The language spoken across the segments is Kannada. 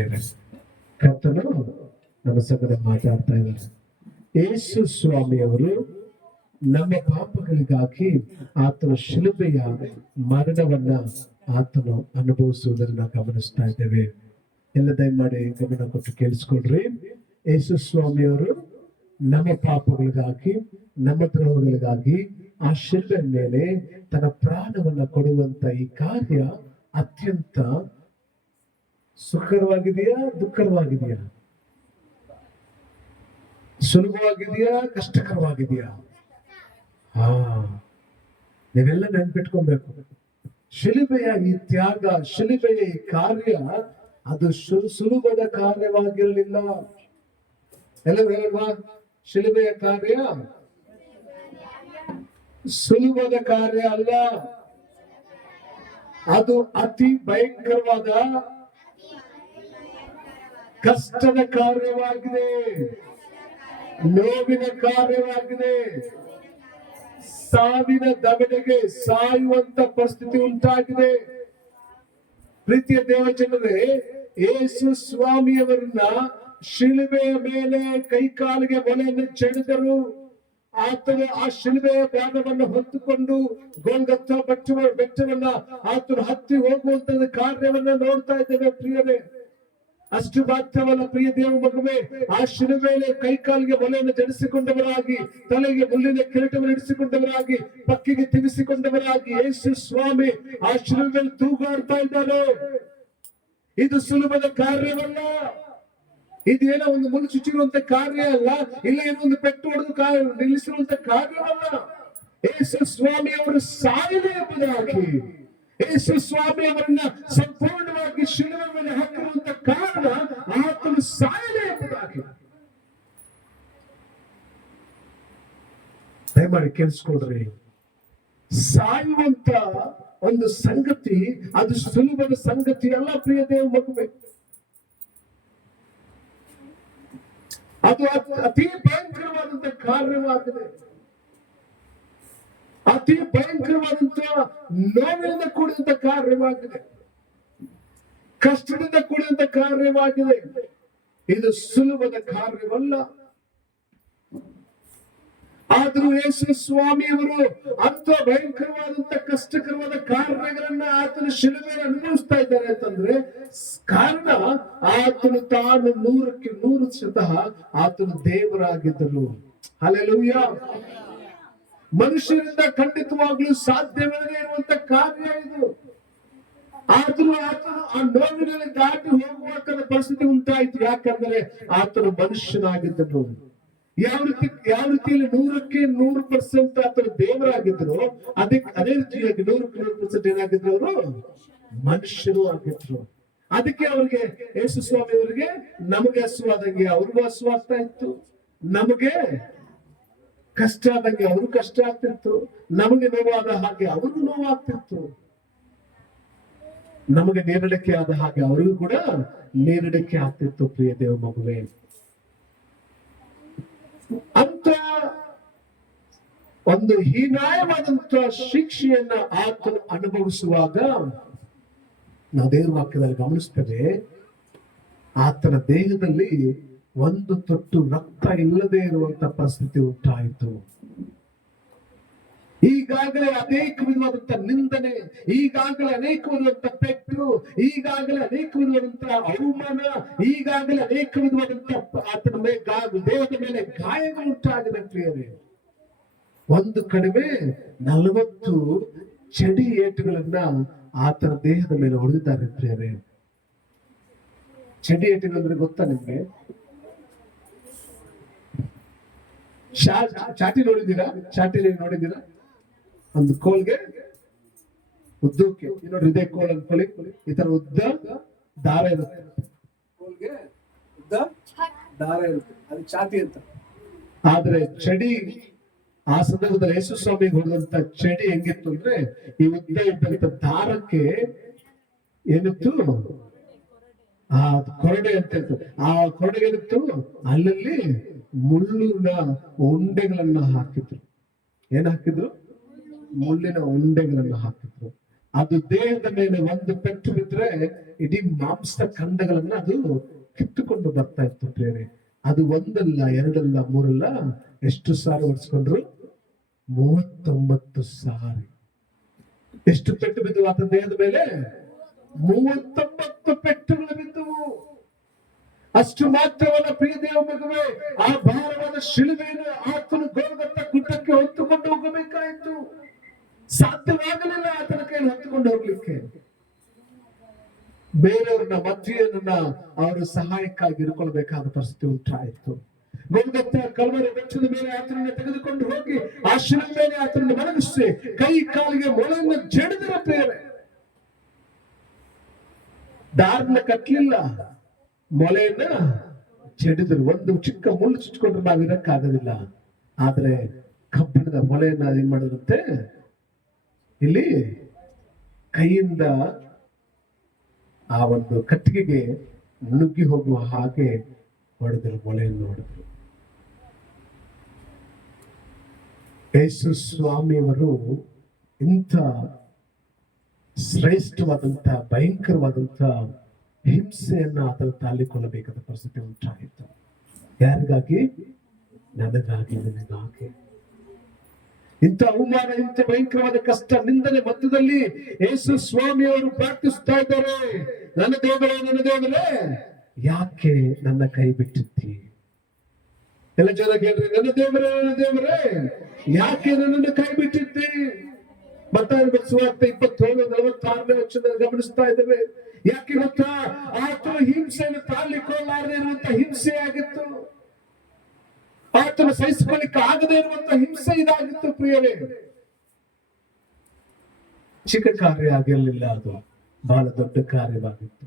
ಪ್ರಿಯರೇ, ಕರ್ತನು ನಮ್ಮ ಸಂಗಡ ಮಾತಾಡ್ತಾ ಇದ್ದಾರೆ. ಯೇಸು ಸ್ವಾಮಿಯವರು ನಮ್ಮ ಪಾಪಗಳಿಗಾಗಿ ಆತನ ಶಿಲುಬೆಯ ಮರಣವನ್ನ ಆತನು ಅನುಭವಿಸುವುದನ್ನ ಗಮನಿಸ್ತಾ ಇದ್ದೇವೆ. ಎಲ್ಲ ದಯಮಾಡಿ ಗಮನ ಕೊಟ್ಟು ಕೇಳಿಸ್ಕೊಳ್ರಿ. ಯೇಸು ಸ್ವಾಮಿಯವರು ನಮ್ಮ ಪಾಪಗಳಿಗಾಗಿ, ನಮ್ಮ ದ್ರೋಹಗಳಿಗಾಗಿ ಆ ಶಿಲುಬೆ ಮೇಲೆ ತನ್ನ ಪ್ರಾಣವನ್ನ ಕೊಡುವಂತ ಈ ಕಾರ್ಯ ಅತ್ಯಂತ ಸುಖಕರವಾಗಿದೆಯಾ, ದುಃಖಕರವಾಗಿದೆಯಾ? ಸುಲಭವಾಗಿದೆಯಾ, ಕಷ್ಟಕರವಾಗಿದೆಯಾ? ನೀವೆಲ್ಲ ನೆನ್ಪಿಟ್ಕೊಬೇಕು. ಶಿಲುಬೆಯ ಈ ತ್ಯಾಗ, ಶಿಲುಬೆಯ ಈ ಕಾರ್ಯ ಅದು ಸುಲಭದ ಕಾರ್ಯವಾಗಿರಲಿಲ್ಲ. ಎಲ್ಲ ಹೇಳುವ, ಶಿಲುಬೆಯ ಕಾರ್ಯ ಸುಲಭದ ಕಾರ್ಯ ಅಲ್ಲ. ಅದು ಅತಿ ಭಯಂಕರವಾದ ಕಷ್ಟದ ಕಾರ್ಯವಾಗಿದೆ, ನೋವಿನ ಕಾರ್ಯವಾಗಿದೆ. ಸಾವಿನ ದವಡೆಗೆ ಸಾಯುವಂತ ಪರಿಸ್ಥಿತಿ ಉಂಟಾಗಿದೆ. ಪ್ರೀತಿಯ ದೇವಜನರೇ, ಯೇಸು ಸ್ವಾಮಿಯವರನ್ನ ಶಿಲುಬೆಯ ಮೇಲೆ ಕೈಕಾಲಿಗೆ ಮೊಲೆಯನ್ನು ಚೆಡಿದರು. ಆತನು ಆ ಶಿಲುಬೆಯ ಭಾಗವನ್ನು ಹೊತ್ತುಕೊಂಡು ಗೋಲ್ಗತ್ತಾ ಬೆಟ್ಟವನ್ನ ಆತನು ಹತ್ತಿ ಹೋಗುವಂತ ಕಾರ್ಯವನ್ನ ನೋಡ್ತಾ ಇದ್ದೇವೆ ಪ್ರಿಯರೇ. ಅಷ್ಟು ಮಾತ್ರವಲ್ಲ ಪ್ರಿಯ ದೇವ ಮಗುವೆ, ಆ ಶಿಲುಬೆಯಲ್ಲಿ ಕೈಕಾಲಿಗೆ ಮೊಲೆಯನ್ನು ಜಡಿಸಿಕೊಂಡವರಾಗಿ, ತಲೆಗೆ ಮುಳ್ಳಿನ ಕಿರೀಟವನ್ನು ಇಡಿಸಿಕೊಂಡವರಾಗಿ, ಪಕ್ಕಿಗೆ ತಿವಿಸಿಕೊಂಡವರಾಗಿ ಯೇಸು ಸ್ವಾಮಿ ಆ ಶಿಲುಬೆಯಲ್ಲಿ ತೂಗಾಡ್ತಾ ಇದ್ದಾರೆ. ಇದು ಸುಲಭದ ಕಾರ್ಯವಲ್ಲ. ಇದೇನೋ ಒಂದು ಮುಳ್ಳು ಚುಚ್ಚಿರುವಂತ ಕಾರ್ಯ ಅಲ್ಲ, ಇಲ್ಲ ಏನೋ ಒಂದು ಪೆಟ್ಟು ಹೊಡೆದು ನಿಲ್ಲಿಸಿರುವಂತ ಕಾರ್ಯವಲ್ಲ. ಯೇಸು ಸ್ವಾಮಿ ಅವರು ಸಾಯಲೇ ಎಂಬುದಾಗಿ, ಯೇಸು ಸ್ವಾಮಿ ಅವರನ್ನ ಸಂಪೂರ್ಣವಾಗಿ ಶಿಲುಬೆ ಮೇಲೆ ಹಾಕಿರುವಂತ ಕಾರಣ ಆತನು ಸಾಯಲೇ ಎಂಬುದಾಗಿ. ದಯಮಾಡಿ ಕೇಳಿಸ್ಕೊಳ್ರಿ. ಸಾಯುವಂತ ಒಂದು ಸಂಗತಿ ಅದು ಸುಲಭದ ಸಂಗತಿ ಅಲ್ಲ ಪ್ರಿಯ ದೇವ ಮಗುವೆ. ಅದು ಅತಿ ಭಯಂಕರವಾದಂತ ಕಾರ್ಯವಾಗಿದೆ. ಅತಿ ಭಯಂಕರವಾದಂತಹ ನೋವಿನಿಂದ ಕೂಡಿದಂತ ಕಾರ್ಯವಾಗಿದೆ, ಕಷ್ಟದಿಂದ ಕೂಡಿದಂತ ಕಾರ್ಯವಾಗಿದೆ. ಇದು ಸುಲಭದ ಕಾರ್ಯವಲ್ಲ. ಆದರೂ ಯೇಸು ಸ್ವಾಮಿಯವರು ಅಂತ ಭಯಂಕರವಾದಂತ ಕಷ್ಟಕರವಾದ ಕಾರ್ಯಗಳನ್ನ ಆತನ ಶಿಲುಬೆಯಲ್ಲಿ ಅನುಭವಿಸ್ತಾ ಇದ್ದಾರೆ ಅಂತಂದ್ರೆ ಕಾರಣ ಆತನು ತಾನು 100ಕ್ಕೆ 100% ಆತನು ದೇವರಾಗಿದ್ದರು. ಹಲ್ಲೆಲೂಯಾ. ಮನುಷ್ಯರಿಂದ ಖಂಡಿತವಾಗ್ಲೂ ಸಾಧ್ಯವಿಲ್ಲದೆ ಇರುವಂತ ಕಾರ್ಯ ಇದು. ಆತನು ಆ ನೋವಿನಲ್ಲಿ ದಾಟಿ ಹೋಗುವಂತ ಪರಿಸ್ಥಿತಿ ಉಂಟಾಯಿತು. ಯಾಕಂದ್ರೆ ಆತನು ಮನುಷ್ಯನಾಗಿದ್ದನು. ಯಾವ ರೀತಿಯಲ್ಲಿ 100ಕ್ಕೆ 100% ಆತನು ದೇವರಾಗಿದ್ರು, ಅದೇ ರೀತಿಯಾಗಿ 100ಕ್ಕೆ 100% ಏನಾಗಿದ್ರು, ಅವರು ಮನುಷ್ಯರು ಆಗಿದ್ರು. ಅದಕ್ಕೆ ಅವ್ರಿಗೆ ಯೇಸು ಸ್ವಾಮಿ ಅವರಿಗೆ ನಮಗೆ ಹಸುವಾದಂಗೆ ಅವ್ರಿಗೂ ಹಸುವಾಗ್ತಾ ಇತ್ತು, ನಮಗೆ ಕಷ್ಟ ಆದಂಗೆ ಅವ್ರಿಗೂ ಕಷ್ಟ ಆಗ್ತಿತ್ತು, ನಮಗೆ ನೋವಾದ ಹಾಗೆ ಅವ್ರಿಗೂ ನೋವಾಗ್ತಿತ್ತು, ನಮಗೆ ನೇರಡಿಕೆ ಆದ ಹಾಗೆ ಅವ್ರಿಗೂ ಕೂಡ ನೇರಡಿಕೆ ಆಗ್ತಿತ್ತು. ಪ್ರಿಯ ದೇವ ಮಗುವೆ, ಅಂತ ಒಂದು ಹೀನಾಯವಾದಂತ ಶಿಕ್ಷೆಯನ್ನ ಆತನು ಅನುಭವಿಸುವಾಗ ನಾವು ದೇವರ ವಾಕ್ಯದಲ್ಲಿ ಗಮನಿಸ್ತೇವೆ, ಆತನ ದೇಹದಲ್ಲಿ ಒಂದು ತೊಟ್ಟು ರಕ್ತ ಇಲ್ಲದೆ ಇರುವಂತ ಪರಿಸ್ಥಿತಿ ಉಂಟಾಯಿತು. ಈಗಾಗಲೇ ಅನೇಕ ವಿಧವಾದಂತ ನಿಂದನೆ, ಈಗಾಗಲೇ ಅನೇಕ ವಿಧವಾದಂತ ಪೆಟ್ಟು, ಈಗಾಗಲೇ ಅನೇಕ ವಿಧವಾದಂತ ಅವಮಾನ, ಈಗಾಗಲೇ ಅನೇಕ ವಿಧವಾದಂತ ಆತನ ದೇಹದ ಮೇಲೆ ಗಾಯಗಳು ಉಂಟಾಗಿದೆ ಪ್ರಿಯರೇ. ಒಂದು ಕಡಿಮೆ 40 ಚಡಿ ಏಟುಗಳನ್ನ ಆತನ ದೇಹದ ಮೇಲೆ ಹೊಡೆದಿದ್ದಾರೆ ಪ್ರಿಯರೇ. ಚಡಿ ಏಟುಗಳಂದ್ರೆ ಗೊತ್ತಾ ನಿಮ್ಗೆ? ಚಾಟಿ ನೋಡಿದ್ದೀರಾ? ಚಾಟಿ ನೋಡಿದ್ದೀರಾ? ಒಂದು ಕೋಲ್ಗೆ ಉದ್ದಕ್ಕೆ ನೋಡ್ರಿ, ಇದೇ ಕೋಲ್ ಅನ್ಕೊಳ್ಳಿ, ಈ ತರ ಉದ್ದ ದಾರ ಇರುತ್ತೆ. ಕೋಲ್ಗೆ ಉದ್ದ ದಾರ ಇರುತ್ತೆ, ಅದು ಚಾಟಿ ಅಂತ. ಆದ್ರೆ ಚಡಿ ಆ ಸಂದರ್ಭದಲ್ಲಿ ಯೇಸು ಸ್ವಾಮಿಗೆ ಹೊಡೆದಂತ ಚಡಿ ಹೆಂಗಿತ್ತು ಅಂದ್ರೆ, ಈ ಉದ್ದ ಇದ್ದಂತ ದಾರಕ್ಕೆ ಏನಿತ್ತು, ಆ ಕೊರಡೆ ಅಂತ ಇತ್ತು. ಆ ಕೊರಡೆ ಏನಿತ್ತು, ಅಲ್ಲಲ್ಲಿ ಮುಳ್ಳಿನ ಉಂಡೆಗಳನ್ನ ಹಾಕಿದ್ರು. ಏನ್ ಹಾಕಿದ್ರು? ಮುಳ್ಳಿನ ಉಂಡೆಗಳನ್ನು ಹಾಕಿದ್ರು. ಅದು ದೇಹದ ಮೇಲೆ ಒಂದು ಪೆಟ್ಟು ಬಿದ್ರೆ ಇಡೀ ಮಾಂಸ ಖಂಡಗಳನ್ನ ಅದು ಕಿತ್ತುಕೊಂಡು ಬರ್ತಾ ಇತ್ತು ಪ್ರಿಯರೇ. ಅದು ಒಂದಲ್ಲ, ಎರಡಲ್ಲ, ಮೂರಲ್ಲ, ಎಷ್ಟು ಸಾರಿ ಹೊಡ್ಸ್ಕೊಂಡ್ರು? 39 ಸಾರಿ. ಎಷ್ಟು ಪೆಟ್ಟು ಬಿದ್ದವು ಆತ ದೇಹದ ಮೇಲೆ? 39 ಪೆಟ್ಟುಗಳು ಬಿದ್ದವು. ಅಷ್ಟು ಮಾತ್ರವಲ್ಲ ಪ್ರಿಯ ದೇವ ಮಗುವೆ, ಆ ಭಾರವಾದ ಶಿಲುಬೆಯನ್ನು ಆತನು ಗೋಲ್ಗೊತ್ತ ಗುಡ್ಡಕ್ಕೆ ಹೊತ್ತುಕೊಂಡು ಹೋಗಬೇಕಾಯಿತು. ಸಾಧ್ಯವಾಗಲಿಲ್ಲ ಆತನ ಕೈಯಲ್ಲಿ ಹೊತ್ತುಕೊಂಡು ಹೋಗ್ಲಿಕ್ಕೆ. ಬೇರೆಯವ್ರನ್ನ ಮಧ್ಯವರನ್ನ ಅವರು ಸಹಾಯಕ್ಕಾಗಿ ಇರ್ಕೊಳ್ಬೇಕಾದ ಪರಿಸ್ಥಿತಿ ಉಂಟಾಯಿತು. ಗೋಲ್ಗೊತ್ತ ಕಲ್ವರಿ ಬೆಟ್ಟದ ಮೇಲೆ ಆತನನ್ನು ತೆಗೆದುಕೊಂಡು ಹೋಗಿ ಆ ಶಿಲುಬೆ ಮೇಲೆ ಆತನನ್ನು ಮಲಗಿಸಿ ಕೈ ಕಾಲಿಗೆ ಮೊಳೆಯನ್ನು ಜಡಿದರ ಪ್ರಿಯರೇ. ದಾರನ್ನ ಕಟ್ಟಲಿಲ್ಲ, ಮೊಳೆಯನ್ನ ಜಡಿದ್ರು. ಒಂದು ಚಿಕ್ಕ ಮುಳ್ಳು ಚುಚ್ಕೊಂಡ್ರೆ ನಾವು ಇರಕ್ಕಾಗೋದಿಲ್ಲ. ಆದ್ರೆ ಕಬ್ಬಿಣದ ಮೊಳೆಯನ್ನ ಏನ್ ಮಾಡಿದಂತೆ ಇಲ್ಲಿ ಕೈಯಿಂದ ಆ ಒಂದು ಕಟ್ಟಿಗೆಗೆ ನುಗ್ಗಿ ಹೋಗುವ ಹಾಗೆ ಹೊಡೆದ್ರು, ಮೊಳೆಯನ್ನು ಹೊಡೆದ್ರು. ಯೇಸು ಸ್ವಾಮಿಯವರು ಇಂಥ ಶ್ರೇಷ್ಠವಾದಂತ ಭಯಂಕರವಾದಂತ ಹಿಂಸೆಯನ್ನ ಆತನ ತಾಳಿಕೊಳ್ಳಬೇಕಾದ ಪರಿಸ್ಥಿತಿ ಉಂಟಾಯಿತು. ಯಾರಿಗಾಗಿ? ನನಗಾಗಿ, ನನಗಾಗಿ. ಇಂಥ ಅವಮಾನ, ಇಂಥ ಭಯಂಕರವಾದ ಕಷ್ಟ, ನಿಂದನೆ ಮಧ್ಯದಲ್ಲಿ ಯೇಸು ಸ್ವಾಮಿಯವರು ಪ್ರಾರ್ಥಿಸ್ತಾ ಇದ್ದಾರೆ, ನನ್ನ ದೇವರೇ, ನನ್ನ ದೇವರೇ, ಯಾಕೆ ನನ್ನ ಕೈ ಬಿಟ್ಟಿದ್ದಿ? ಎಲ್ಲ ಜನ ಕೇಳ್ರಿ, ನನ್ನ ದೇವರೇ, ನನ್ನ ದೇವರೇ, ಯಾಕೆ ನನ್ನನ್ನು ಕೈ ಬಿಟ್ಟಿದ್ದಿ? ಮತ್ತಾಯ ಸುವಾರ್ತೆ 27:46 ವಚನ ಗಮನಿಸ್ತಾ ಇದ್ದೇವೆ. ಯಾಕೆ ಗೊತ್ತಾ? ಆತನ ಹಿಂಸೆಯನ್ನು ತಾಳಿಕೊಳ್ಳಾರದೆ ಇರುವಂತ ಹಿಂಸೆ ಆಗಿತ್ತು. ಆತನ ಸಹಿಸಿಕೊಳ್ಳಿಕ್ಕೆ ಆಗದೆ ಇರುವಂತ ಹಿಂಸೆ ಇದಾಗಿತ್ತು ಪ್ರಿಯರೇ. ಚಿಕ್ಕ ಕಾರ್ಯ ಆಗಿರಲಿಲ್ಲ, ಅದು ಬಹಳ ದೊಡ್ಡ ಕಾರ್ಯವಾಗಿತ್ತು.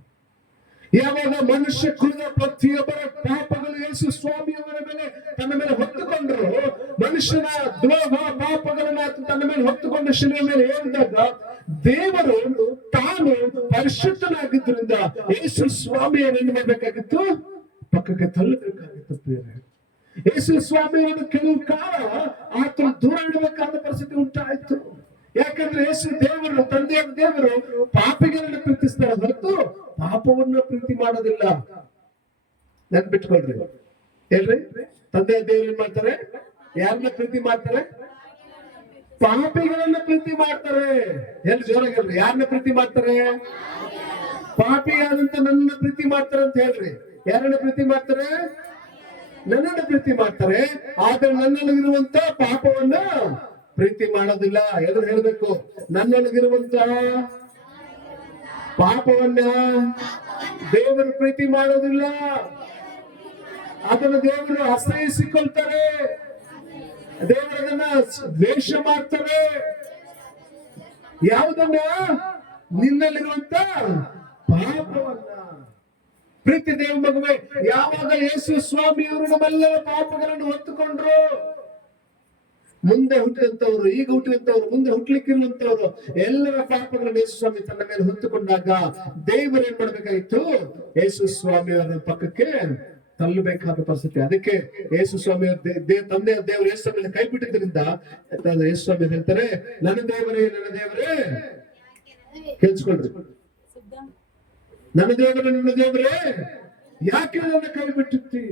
ಯಾವಾಗ ಮನುಷ್ಯ ಕುಲದ ಪ್ರತಿಯೊಬ್ಬರ ಪಾಪಗಳು ಯೇಸು ಸ್ವಾಮಿಯವರ ಮೇಲೆ ತನ್ನ ಮೇಲೆ ಹೊತ್ತುಕೊಂಡರು, ಮನುಷ್ಯನ ದ್ರೋಹ ಪಾಪಗಳನ್ನ ತನ್ನ ಮೇಲೆ ಹೊತ್ತುಕೊಂಡು ಶಿಲುಬೆ ಮೇಲೆ ಏರಿದಾಗ ದೇವರು ತಾನು ಪರಿಶುದ್ಧನಾಗಿದ್ದರಿಂದ ಯೇಸು ಸ್ವಾಮಿಯನ್ನು ಏನ್ ಮಾಡ್ಬೇಕಾಗಿತ್ತು? ಪಕ್ಕಕ್ಕೆ ತಳ್ಳಬೇಕಾಗಿತ್ತು ಪ್ರಿಯರೇ. ಯೇಸು ಸ್ವಾಮಿಯನ್ನು ಕೆಲವು ಕಾಲ ಆತನ ದೂರ ಇಡಬೇಕಾದ ಪರಿಸ್ಥಿತಿ ಉಂಟಾಯಿತು. ಯಾಕಂದ್ರೆ ಯೇಸು ದೇವರು, ತಂದೆಯ ದೇವರು ಪಾಪಿಗಳನ್ನು ಪ್ರೀತಿಸ್ತಾರೆ ಹೊರತು ಪಾಪವನ್ನು ಪ್ರೀತಿ ಮಾಡೋದಿಲ್ಲ. ನೆನ್ಪಿಟ್ಕೊಳ್ರಿ, ಹೇಳ್ರಿ, ತಂದೆಯ ದೇವರು ಏನ್ ಮಾಡ್ತಾರೆ? ಯಾರನ್ನ ಪ್ರೀತಿ ಮಾಡ್ತಾರೆ? ಪಾಪಿಗಳನ್ನ ಪ್ರೀತಿ ಮಾಡ್ತಾರೆ. ಎಲ್ಲಿ ಜೋರಾಗಿ ಹೇಳ್ರಿ, ಯಾರನ್ನ ಪ್ರೀತಿ ಮಾಡ್ತಾರೆ? ಪಾಪಿಯಾದಂತ ನನ್ನ ಪ್ರೀತಿ ಮಾಡ್ತಾರೆ ಅಂತ ಹೇಳ್ರಿ. ಯಾರನ್ನ ಪ್ರೀತಿ ಮಾಡ್ತಾರೆ? ನನ್ನನ್ನು ಪ್ರೀತಿ ಮಾಡ್ತಾರೆ. ಆದ್ರೆ ನನ್ನಲ್ಲಿರುವಂತ ಪಾಪವನ್ನ ಪ್ರೀತಿ ಮಾಡೋದಿಲ್ಲ. ಎದುರು ಹೇಳ್ಬೇಕು, ನನ್ನೊಳಗಿರುವಂತ ಪಾಪವನ್ನ ದೇವರು ಪ್ರೀತಿ ಮಾಡೋದಿಲ್ಲ. ಅದನ್ನು ದೇವರು ಅಸಹಿಸಿಕೊಳ್ತಾರೆ, ದೇವರನ್ನ ದ್ವೇಷ ಮಾಡ್ತಾರೆ. ಯಾವುದನ್ನ? ನಿನ್ನಲ್ಲಿರುವಂತ ಪಾಪವನ್ನ. ಪ್ರೀತಿ ದೇವ ಮಗುವೆ, ಯಾವಾಗ ಯೇಸು ಸ್ವಾಮಿಯವರು ನಮ್ಮೆಲ್ಲರ ಪಾಪಗಳನ್ನು ಹೊತ್ತುಕೊಂಡ್ರು, ಮುಂದೆ ಹುಟ್ಟಿದಂತವರು, ಈಗ ಹುಟ್ಟಿದಂತವರು, ಮುಂದೆ ಹುಟ್ಟಲಿಕ್ಕಿರುವಂತವರು ಎಲ್ಲರ ಪಾಪಗಳನ್ನು ಯೇಸು ಸ್ವಾಮಿ ತನ್ನ ಮೇಲೆ ಹೊತ್ತುಕೊಂಡಾಗ ದೇವರು ಏನ್ ಮಾಡ್ಬೇಕಾಗಿತ್ತು? ಯೇಸು ಸ್ವಾಮಿಯವರ ಪಕ್ಕಕ್ಕೆ ತಳ್ಳಬೇಕಾದ ಪರಿಸ್ಥಿತಿ. ಅದಕ್ಕೆ ಯೇಸು ಸ್ವಾಮಿ ತಂದೆಯ ದೇವರು ಯೇಸು ಸ್ವಾಮಿ ಕೈ ಬಿಟ್ಟಿದ್ರಿಂದ ಯೇಸು ಸ್ವಾಮಿ ಹೇಳ್ತಾರೆ, ನನ್ನ ದೇವರೇ, ನನ್ನ ದೇವರೇ, ಕೇಳಿಸ್ಕೊಳ್ರಿ, ನನ್ನ ದೇವರೇ, ನನ್ನ ದೇವರೇ, ಯಾಕೆ ನನ್ನ ಕೈ ಬಿಟ್ಟಿರ್ತಿ?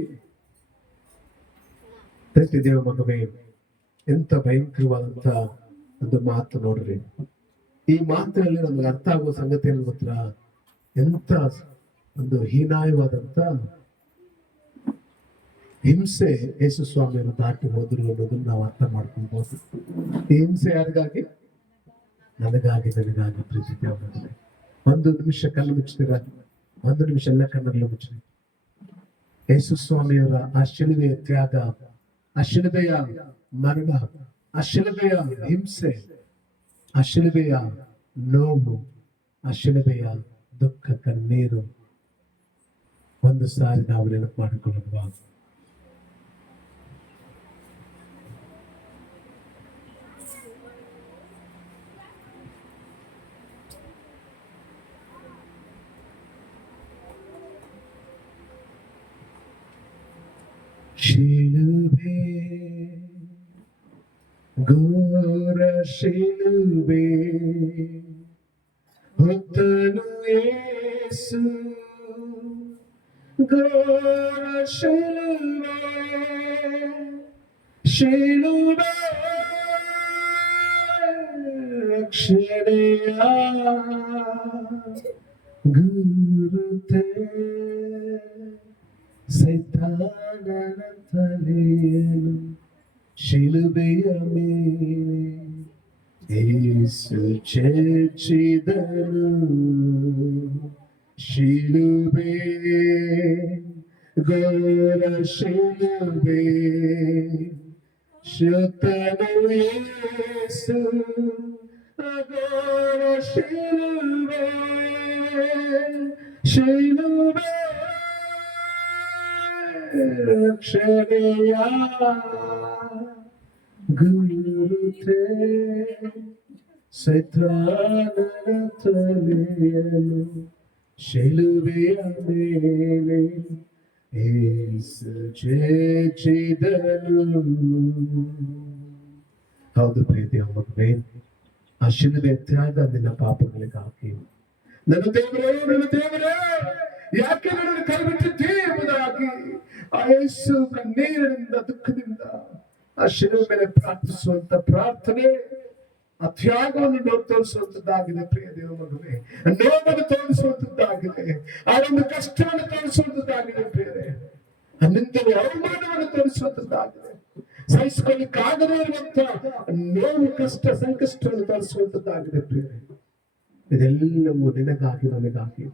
ಪ್ರತಿ ದೇವ ಮಗುವೆ, ಎಂತ ಭಯಂಕರವಾದಂತ ಒಂದು ಮಾತು ನೋಡ್ರಿ. ಈ ಮಾತಿನಲ್ಲಿ ನಮ್ಗೆ ಅರ್ಥ ಆಗುವ ಸಂಗತಿ ಏನು ಗೊತ್ತಾ? ಎಂತ ಒಂದು ಹೀನಾಯವಾದಂತ ಹಿಂಸೆ ಯೇಸು ಸ್ವಾಮಿಯನ್ನು ದಾಟಿ ಹೋದ್ರು ಅನ್ನೋದನ್ನ ನಾವು ಅರ್ಥ ಮಾಡ್ಕೊಳ್ಬಹುದು. ಈ ಹಿಂಸೆ ಯಾರಿಗಾಗಿ? ನನಗಾಗಿ, ನನಗಾಗಿ. ಪ್ರೀತಿ ದೇವರೇ, ಒಂದು ನಿಮಿಷ ಕಣ್ಣು ಮುಚ್ಚಿರ, ಒಂದು ನಿಮಿಷ ಎಲ್ಲ ಕಣ್ಣಲ್ಲಿ ಮುಚ್ಚಿ. ಯೇಸು ಸ್ವಾಮಿಯವರ ಆ ಶಿಲುಬೆಯ ತ್ಯಾಗ, ಆ ಶಿಲುಬೆಯ ಮರಣ, ಆ ಶಿಲುಬೆಯ ಹಿಂಸೆ, ಆ ಶಿಲುಬೆಯ ನೋವು, ಆ ಶಿಲುಬೆಯ ದುಃಖ, ಕಣ್ಣೀರು ಒಂದು ಸಾರಿ ನಾವು ನೆನಪು ಮಾಡಿಕೊಳ್ಳುವ. ಶಿಲುಬೆ, ಘೋರ ಶಿಲುಬೆ, ಯೇಸು ಘೋರ ಶಿಲುಬೆ ರಕ್ಷಣೆಯ ಗುರುತೆ ಸೈತಾನನ ತಲೆಯನ್ನು ಶಿಲುಬೆಯ ಮೇಲೆ ಯೇಸು ಚರ್ಚಿದನು. ಶಿಲುಬೆ ಘೋರ ಶಿಲುಬೆ ಶುದ್ಧನು ಯೇಸು ಘೋರ ಶಿಲುಬೆ ಶಿಲುಬೆ ರಕ್ಷಣೆಯ ಗುರುತೆ ಸೈತಾನನ ತಲೆಯನ್ನು ಶಿಲುಬೆಯ ಮೇಲೆ ಯೇಸು ಜಯಿಸಿದನು. ಹೌದು ಪ್ರಿಯ ದೇವ ಮಗನೇ, ಆ ಶಿಲುಬೆ ತ್ಯಾಗ ನಿನ್ನ ಪಾಪಗಳಿಗಾಗಿ. ನನ್ನ ದೇವರೇ ಯಾಕೆ ನನ್ನನ್ನು ಕೈಬಿಟ್ಟಿದ್ದೇ ಎಂಬುದಾಗಿ ಆ ಯೇಸು ಕಣ್ಣೀರಿನಿಂದ ದುಃಖದಿಂದ ಆ ಶಿಲುಬೆ ಮೇಲೆ ಪ್ರಾರ್ಥಿಸುವಂತ ಪ್ರಾರ್ಥನೆ ಆ ತ್ಯಾಗವನ್ನು ತೋರಿಸುವಂತದ್ದಾಗಿದೆ. ಪ್ರಿಯ ದೇವ ಮಗನೇ, ನೋವನ್ನು ತೋರಿಸುವಂತದ್ದಾಗಿದೆ. ಆ ಒಂದು ಕಷ್ಟವನ್ನು ತೋರಿಸುವಂತದ್ದಾಗಿದೆ. ಪ್ರಿಯರೇ, ನಿಂದನೆ ಅವಮಾನವನ್ನು ತೋರಿಸುವಂತದ್ದಾಗಿದೆ. ಸಹಿಸಿಕೊಳ್ಳಿಕ್ಕಾಗದೇ ಇರುವಂತ ನೋವು ಕಷ್ಟ ಸಂಕಷ್ಟವನ್ನು ತೋರಿಸುವಂತದ್ದಾಗಿದೆ. ಪ್ರಿಯರೇ, ಇದೆಲ್ಲವೂ ನಿನಗಾಗಿ ನನಗಾಗಿ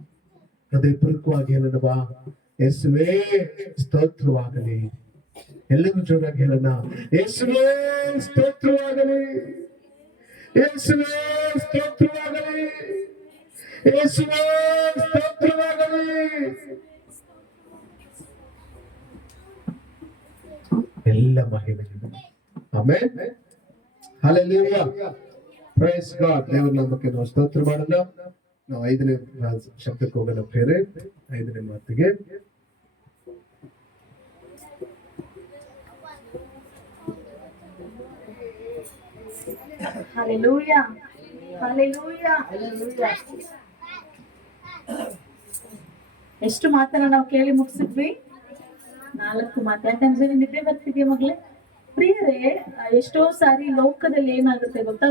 ಹೃದಯಪೂರ್ವಕವಾಗಿ ಹೇಳೋಣ. ಬಾ ಯೇಸುವೇ ಸ್ತೋತ್ರವಾಗಲಿ. ಎಲ್ಲರೂ ಜೋರಾಗಿ ಹೇಳೋಣ, ಯೇಸುವೇ ಸ್ತೋತ್ರವಾಗಲಿ, ಯೇಸುವೇ ಸ್ತೋತ್ರವಾಗಲಿ, ಯೇಸುವೇ ಸ್ತೋತ್ರವಾಗಲಿ. ಎಲ್ಲ ಮಹಿಮೆಗಳು. ಆಮೆನ್. ಹಲ್ಲೆಲೂಯಾ. Praise God. ದೇವರ ನಾಮಕ್ಕೆ ನಾವು ಸ್ತೋತ್ರ ಮಾಡೋಣ. ನಾವು 5ನೇ ಶಬ್ದಕ್ಕೆ ಹೋಗೋಣ. ಬೇರೆ 5ನೇ ಮಾತಿಗೆ Hallelujah. Hallelujah. Hallelujah. ಎಷ್ಟು ಮಾತನ್ನ ನಾವು ಕೇಳಿ ಮುಗಿಸಿದ್ವಿ? 4 ಮಾತು. ಯಾಕಂದ್ರೆ ನಿದ್ದೆ ಬರ್ತಿದ್ಯಾ ಮಗಳೇ? ಪ್ರಿಯರೇ, ಎಷ್ಟೋ ಸಾರಿ ಲೋಕದಲ್ಲಿ ಏನಾಗುತ್ತೆ ಗೊತ್ತಾ,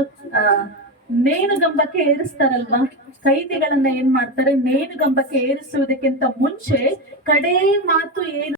ನೇಣುಗಂಬಕ್ಕೆ ಏರಿಸ್ತಾರಲ್ವಾ, ಕೈದಿಗಳನ್ನ ಏನ್ ಮಾಡ್ತಾರೆ, ನೇಣುಗಂಬಕ್ಕೆ ಏರಿಸುವುದಕ್ಕಿಂತ ಮುಂಚೆ ಕಡೇ ಮಾತು ಏನು